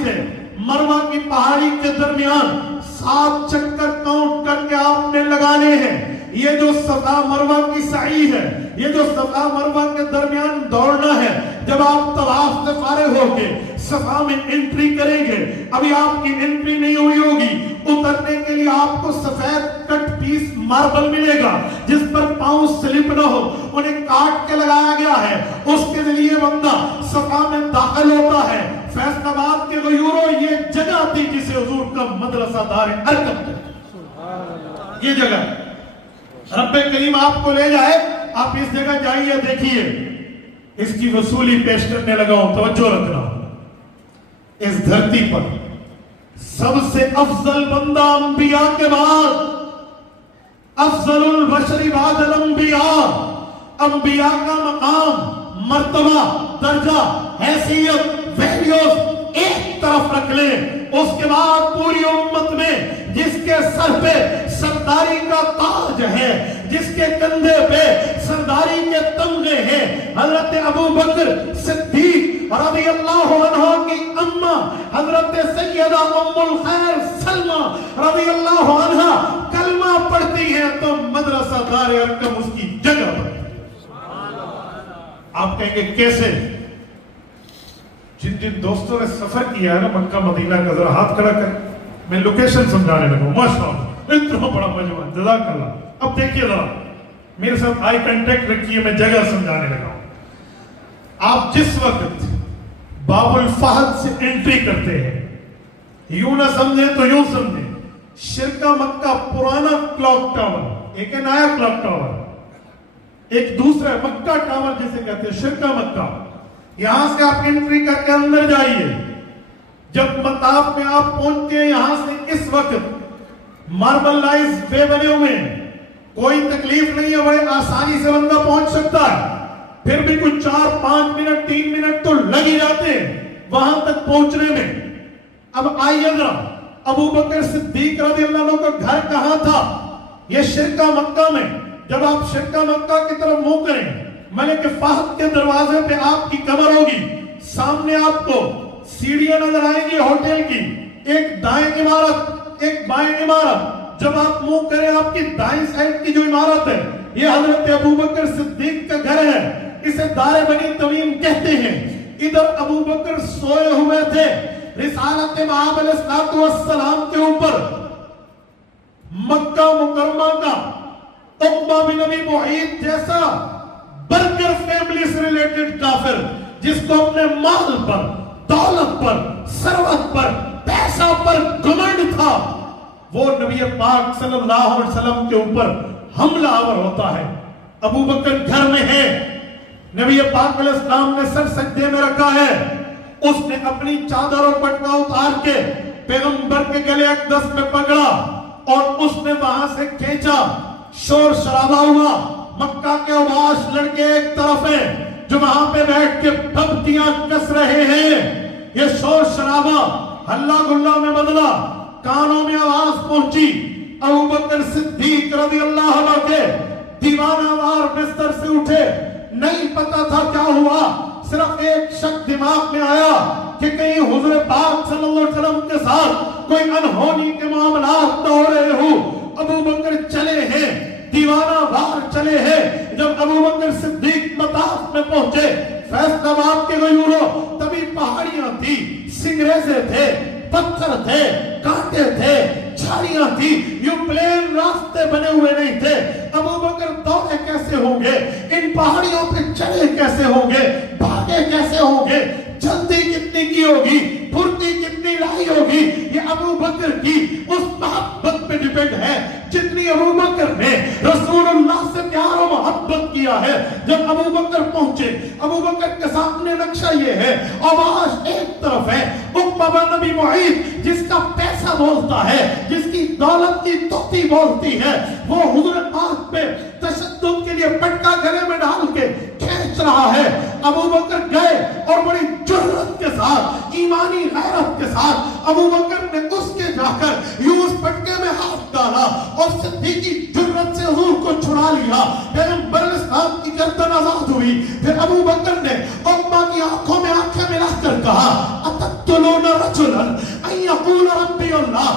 से मरवा की पहाड़ी के दरमियान 7 चक्कर काउंट करके आपने लगाने हैं। ये जो सफा मरवा की सई है, ये जो सफा मरवा के दरमियान दौड़ना है, जब आप तवाफ से फारिग होके सफा में एंट्री करेंगे, अभी आपकी एंट्री नहीं हुई होगी, उतरने के लिए आपको सफेद कट पीस मार्बल मिलेगा जिस पर पांव स्लिप न हो, उन्हें काट के लगाया गया है। उसके लिए बंदा सफा में दाखिल होता है। फैसलाबाद के गयूरो ये जगह थी जिसे हुजूर का मदरसा दार अरकम, ये जगह रब्बे करीम आपको ले जाए, आप इस जगह जाइए, देखिए इसकी वसूली पेश करने लगा हूं, तवज्जो रखना। इस धरती पर सबसे अफजल बंदा अंबिया के बाद, अफजलुल बशरी बादल अंबिया, अंबिया का मकाम, मर्तबा, दर्जा, हैसियत, वैल्यूज एक तरफ रख ले, उसके बाद पूरी उम्मत में जिसके सर पे सरदारी का ताज है, जिसके कंधे पे सरदारी के तमगे हैं, हजरत अबू बकर सिद्दीक रज़ियल्लाहु अन्हा की अम्मा हजरत सैयदा उम्मुल खैर सलमा रज़ियल्लाहु अन्हा कलमा पढ़ती है तो मदरसा दार अरकम उसकी जगह पर। आप कहेंगे कैसे? जिन जिन दोस्तों ने सफर किया है ना मक्का मदीना का, जरा हाथ खड़ा कर, मैं लोकेशन समझाने लगा। माशाअल्लाह, इतना बड़ा मजमा, जज़ाकल्लाह। अब देखिए जरा मेरे साथ आई कांटेक्ट रखिए, मैं जगह समझाने लगा हूं। आप जिस वक्त बाबुल फहद से एंट्री करते हैं, यूं ना समझे तो यूं समझे, शिरका मक्का पुराना क्लॉक टावर, एक है नया क्लॉक टावर, एक दूसरा मक्का टावर जिसे कहते हैं शिरका मक्का। यहां से आप एंट्री करके अंदर जाइए, जब मताफ में आप पहुंचते हैं, यहां से इस वक्त मार्बलाइज वे बने हुए हैं, कोई तकलीफ नहीं है, बड़े आसानी से बंदा पहुंच सकता है। फिर भी कुछ 4-5 मिनट 3 मिनट तो लग ही जाते हैं वहां तक पहुंचने में। अब आइए जरा, अबू बकर सिद्दीक रज़ियल्लाहु अन्हु का घर कहां था? यह शिरका मक्का में। जब आप शिरका मक्का की तरफ मुंह करें, मलिक फहद के दरवाजे पे आपकी कमर होगी, सामने आपको सीढ़ियां नजर आएंगी होटल की, एक दाएं इमारत, एक बाएं इमारत। जब आप मुंह करें, आपकी दाएं साइड की जो इमारत है, ये हजरत अबू बकर सिद्दीक का घर है, इसे दारे बनी तमीम कहते हैं। इधर अबू बकर सोए हुए थे, रिसालत मआब अलैहिस्सलातु वस्सलाम के ऊपर मक्का मुकर्रमा का उक़बा बिन अबी मुईत जैसा बर्गर फैमिली से रिलेटेड काफिर, जिसको अपने माल पर, दौलत पर, सरवत पर, पैसा पर घमंड था, वो नबी पाक सल्लल्लाहु अलैहि वसल्लम के ऊपर हमलावर होता है। अबू बकर घर में है, नबी पाक अलैहिस्सलाम ने सर सजदे में रखा है, उसने अपनी चादर और पटका उतार के पैगंबर के गले अक़दस में पकड़ा और उसने वहां से खींचा। शोर शराबा हुआ, मक्का के अवाश लड़के एक तरफ हैं जो वहां पे बैठ के ठपकियां कस रहे हैं। ये शोर शराबा हल्ला गुल्ला में बदला, कानों में आवाज पहुंची। अबू बकर सिद्दीक रज़ियल्लाहु अन्हु के दीवानावार बिस्तर से उठे, नहीं पता था क्या हुआ, सिर्फ एक शक दिमाग में आया कि कहीं हुज़ूर पाक सल्लल्लाहु अलैहि वसल्लम के साथ कोई अनहोनी के मामलात न हो रहे हो। अबू बकर चले हैं, दीवाना वार चले हैं। जब अबू बकर सिद्दीक मताफ में पहुंचे, फैसलाबाद के गयूरो, तभी पहाड़ियां थी, सिंगरेजे थे, पत्थर थे, कांटे थे, झाड़ियां थी, यूं प्लेन रास्ते बने हुए नहीं थे। अबू बकर दौड़े कैसे होंगे, इन पहाड़ियों पे चढ़े कैसे होंगे, भागे कैसे होंगे, जल्दी कितनी की होगी, फुर्ती कितनी लाई होगी, ये अबू बकर की उस मोहब्बत पे डिपेंड है जितनी अबू बकर ने रसूलुल्लाह से प्यार और मोहब्बत किया है। जब अबू बकर पहुंचे, अबू बकर के सामने नक्शा ये है, आवाज एक तरफ है, उक़बा बिन अबी मुईत जिसका पैसा बोलता है, जिसकी दौलत की तोती बोलती है, वो हुज़ूर पाक पे तशद्दुद के लिए पटका गले में डाल के खींच रहा है। अबू बकर गए और बड़ी जुर्रत के साथ, ईमानी गैरत के साथ अबू बकर ने उसके जाकर यूं उस पटके में हाथ डाला और सिद्दीकी जुर्रत से हुजूर को छुड़ा लिया। पैगंबर इस्लाम की गर्दन आजाद हुई। फिर अबू बकर ने उक़बा की आंखों में आंखें मिलाकर कहा, تقتلون رجلا ان یقول ربی اللہ،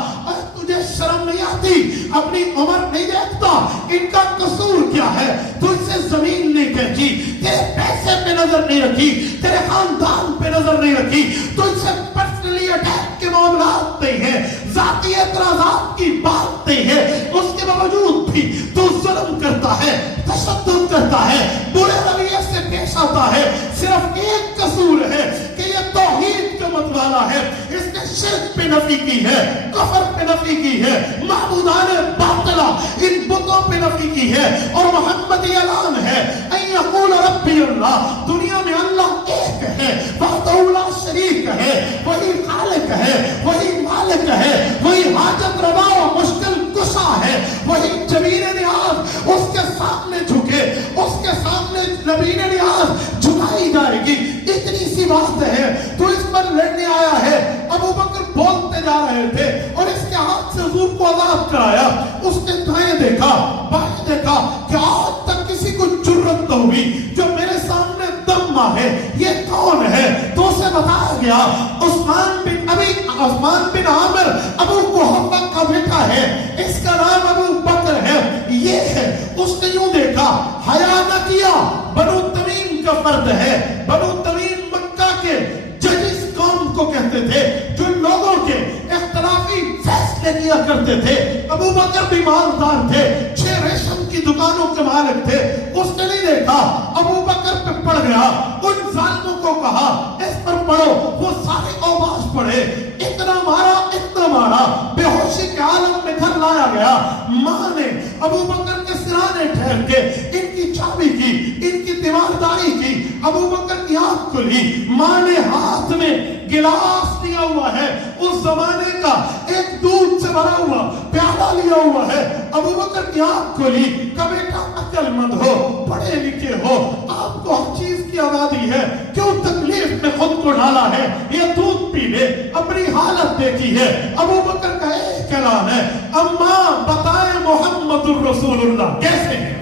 تجھے شرم نہیں آتی؟ اپنی عمر نہیں دیکھتا؟ ان کا قصور کیا ہے؟ تجھ سے زمین نہیں کھینچی، تیرے پیسے پہ نظر نہیں رکھی، تیرے خاندان پہ نظر نہیں رکھی، تجھ سے پرسنلی اٹیک کے معاملات نہیں ہیں، ذاتی اعتراضات کی بات نہیں ہے، اس کے باوجود بھی تو ظلم کرتا ہے، تشدد کرتا ہے، برے رویے سے پیش آتا ہے۔ صرف ایک قصور ہے کہ یہ توحید کا مت والا ہے، اس نے شرک پہ نفی کی ہے، کفر پہ نفی کی ہے، معبودان باطلہ ان بتوں پہ نفی کی ہے، اور محمدی اعلان ہے ان یقول ربی اللہ، دنیا میں اللہ ایک ہے، وحدہ لا شریک ہے، وہی خالق ہے، وہی مالک ہے، وہی حاجت روا و مشکل کشا ہے، وہی جبین نیاز اس کے سامنے جھکے، اس کے سامنے جبین نیاز جھکائی جائے گی۔ اتنی سی بات ہے تو اس پر لڑنے آیا ہے۔ ابو بکر بولتے جا رہے تھے اور اس کے ہاتھ سے حضور کو عذاب کرایا، اس نے دائیں دیکھا بائیں دیکھا کہ آج تک کسی کو جرت نہ ہوئی جو میرے سامنے دم مارے، یہ کون ہے؟ تو اسے بتایا گیا عثمان بن عامر ابو قحافہ کا بیٹا ہے، اس کا نام ابو بکر ہے، یہ ہے۔ اس نے یوں دیکھا، حیا نہ کیا، بنو تمیم کا فرد ہے۔ بنو تمیم مکہ کے ججز قوم کو کہتے تھے جو لوگوں کے اختلافی فیصلے کیا کرتے تھے۔ ابو بکر بھی مالدار تھے، 6 ریشم کی دکانوں کے مالک تھے۔ اس نے نہیں دیکھا، ابو بکر پہ پڑ گیا، ان ظالموں کو کہا اس پر پڑھو، وہ سارے اوباش پڑھے، اتنا مارا، بے ہوشی کے عالم میں گھر لایا گیا۔ ماں نے ابو بکر کے سرانے ٹھہر کے ان کی چابی کی، ان کی تیمارداری کی، ابو بکر کی آنکھ کھلی۔ ماں نے ہاتھ میں گلاس لیا ہوا ہے، اس زمانے کا ایک دودھ سے بھرا ہوا پیالہ لیا ہوا ہے، ابو بکر کی آنکھ کھلی کہ بیٹا عقل مند ہو، پڑھے لکھے ہو، آپ کو ہر چیز کی آزادی ہے، کیوں تکلیف میں خود کو ڈالا ہے؟ یہ دودھ پی لے، اپنی حالت دیکھی ہے۔ ابو بکر کا ایک اعلان ہے، اماں بتائیں محمد الرسول اللہ کیسے ہے؟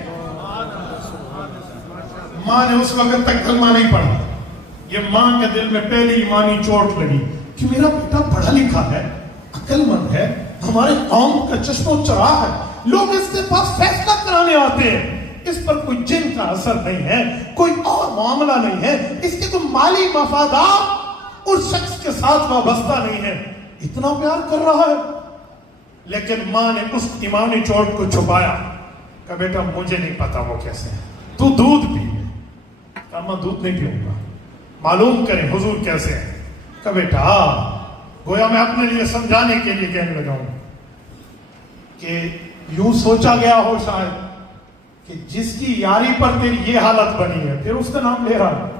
ماں نے اس وقت تک کلمہ نہیں پڑھا۔ یہ ماں کے دل میں پہلی ایمانی چوٹ لگی کہ میرا بیٹا پڑھا لکھا ہے، عقل مند ہے، ہمارے قوم کا چشم و چراغ ہے، لوگ اس کے پاس فیصلہ کرانے آتے ہیں، اس پر کوئی جن کا اثر نہیں ہے، کوئی اور معاملہ نہیں ہے، اس کے کوئی مالی مفادات اس شخص کے ساتھ وابستہ نہیں ہے، اتنا پیار کر رہا ہے۔ لیکن ماں نے اس ایمانی چوٹ کو چھپایا کہ بیٹا مجھے نہیں پتا وہ کیسے ہے، تو دودھ پی لے۔ کہا میں دودھ نہیں پیوں گا، معلوم کریں حضور کیسے ہے۔ کہ بیٹا گویا میں اپنے لیے سمجھانے کے لیے کہنے لگا ہوں کہ یوں سوچا گیا ہو شاید کہ جس کی یاری پر تیری یہ حالت بنی ہے، پھر اس کا نام لے رہا ہے۔